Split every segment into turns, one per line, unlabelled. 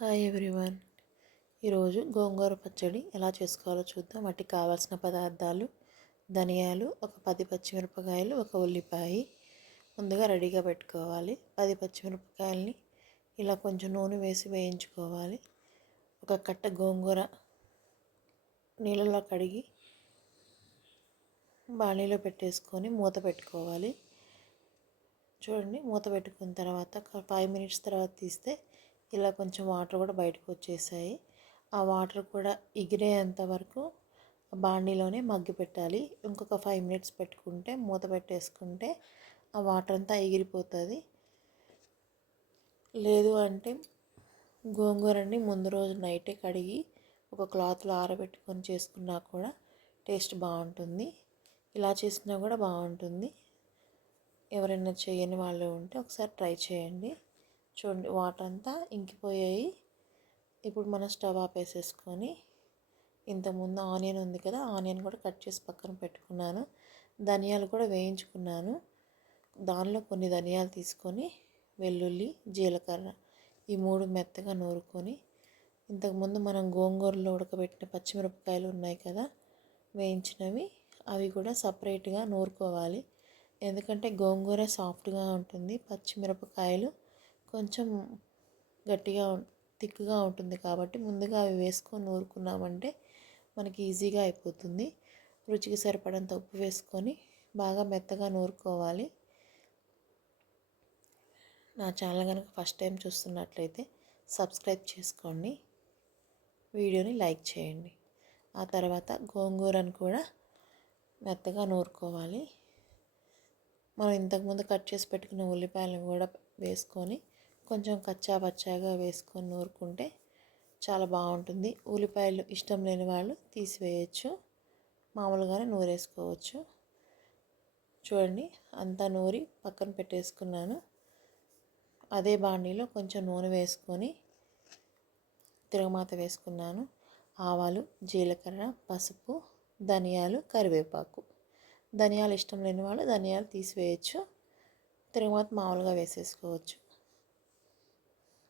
Hi everyone ఈరోజు గోంగూర పచ్చడి ఎలా చేసుకోవాలో చూద్దాం. వాటికి కావాల్సిన పదార్థాలు ధనియాలు ఒక పది పచ్చిమిరపకాయలు ఒక ఉల్లిపాయ ముందుగా రెడీగా పెట్టుకోవాలి. పది పచ్చిమిరపకాయలని ఇలా కొంచెం నూనె వేసి వేయించుకోవాలి. ఒక కట్ట గోంగూర నీళ్ళలో కడిగి బాణీలో పెట్టేసుకొని మూత పెట్టుకోవాలి. చూడండి మూత పెట్టుకున్న తర్వాత ఒక ఫైవ్ మినిట్స్ తర్వాత తీస్తే ఇలా కొంచెం వాటర్ కూడా బయటకు వచ్చేసాయి ఆ వాటర్ కూడా ఎగిరేంత వరకు బాండీలోనే మగ్గి పెట్టాలి. ఇంకొక ఫైవ్ మినిట్స్ పెట్టుకుంటే మూత పెట్టేసుకుంటే ఆ వాటర్ అంతా ఎగిరిపోతుంది. లేదు అంటే గోంగూరని ముందు రోజు నైటే కడిగి ఒక క్లాత్లో ఆరబెట్టుకొని చేసుకున్నా కూడా టేస్ట్ బాగుంటుంది. ఇలా చేసినా కూడా బాగుంటుంది. ఎవరైనా చేయని వాళ్ళు ఉంటే ఒకసారి ట్రై చేయండి. చూడండి వాటర్ అంతా ఇంకిపోయాయి. ఇప్పుడు మనం స్టవ్ ఆపేసేసుకొని ఇంతకుముందు ఆనియన్ ఉంది కదా ఆనియన్ కూడా కట్ చేసి పక్కన పెట్టుకున్నాను. ధనియాలు కూడా వేయించుకున్నాను. దానిలో కొన్ని ధనియాలు తీసుకొని వెల్లుల్లి జీలకర్ర ఈ మూడు మెత్తగా నూరుకొని ఇంతకుముందు మనం గోంగూరలో ఉడకబెట్టిన పచ్చిమిరపకాయలు ఉన్నాయి కదా వేయించినవి అవి కూడా సపరేట్గా నూరుకోవాలి. ఎందుకంటే గోంగూర సాఫ్ట్గా ఉంటుంది పచ్చిమిరపకాయలు కొంచెం గట్టిగా థిక్గా ఉంటుంది కాబట్టి ముందుగా అవి వేసుకొని నూరుకున్నామంటే మనకి ఈజీగా అయిపోతుంది. రుచికి సరిపడంత ఉప్పు వేసుకొని బాగా మెత్తగా నూరుకోవాలి. నా ఛానల్ కనుక ఫస్ట్ టైం చూస్తున్నట్లయితే సబ్స్క్రైబ్ చేసుకోండి. వీడియోని లైక్ చేయండి. ఆ తర్వాత గోంగూరను కూడా మెత్తగా నూరుకోవాలి. మనం ఇంతకుముందు కట్ చేసి పెట్టుకున్న ఉల్లిపాయలను కూడా వేసుకొని కొంచెం కచ్చా పచ్చాగా వేసుకొని నూరుకుంటే చాలా బాగుంటుంది. ఉల్లిపాయలు ఇష్టం లేని వాళ్ళు తీసివేయచ్చు. మామూలుగానే నూరేసుకోవచ్చు. చూడండి అంతా నూరి పక్కన పెట్టేసుకున్నాను. అదే బాండీలో కొంచెం నూనె వేసుకొని తిరగమాత వేసుకున్నాను. ఆవాలు జీలకర్ర పసుపు ధనియాలు కరివేపాకు. ధనియాలు ఇష్టం లేని వాళ్ళు ధనియాలు తీసివేయచ్చు. తిరగమాత మామూలుగా వేసేసుకోవచ్చు.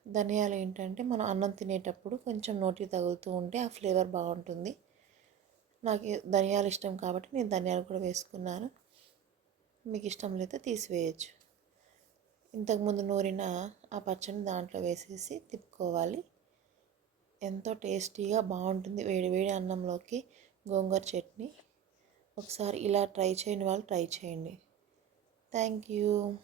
ధనియాలు ఏంటంటే మనం అన్నం తినేటప్పుడు కొంచెం నోటికి తగులుతూ ఉంటే ఆ ఫ్లేవర్ బాగుంటుంది. నాకు ధనియాలు ఇష్టం కాబట్టి నేను ధనియాలు కూడా వేసుకున్నాను. మీకు ఇష్టం లేదా తీసివేయచ్చు. ఇంతకుముందు నూరిన ఆ పచ్చని దాంట్లో వేసేసి తిప్పుకోవాలి. ఎంతో టేస్టీగా బాగుంటుంది. వేడి వేడి అన్నంలోకి గోంగూర చట్నీ. ఒకసారి ఇలా ట్రై చేయని వాళ్ళు ట్రై చేయండి. Thank you.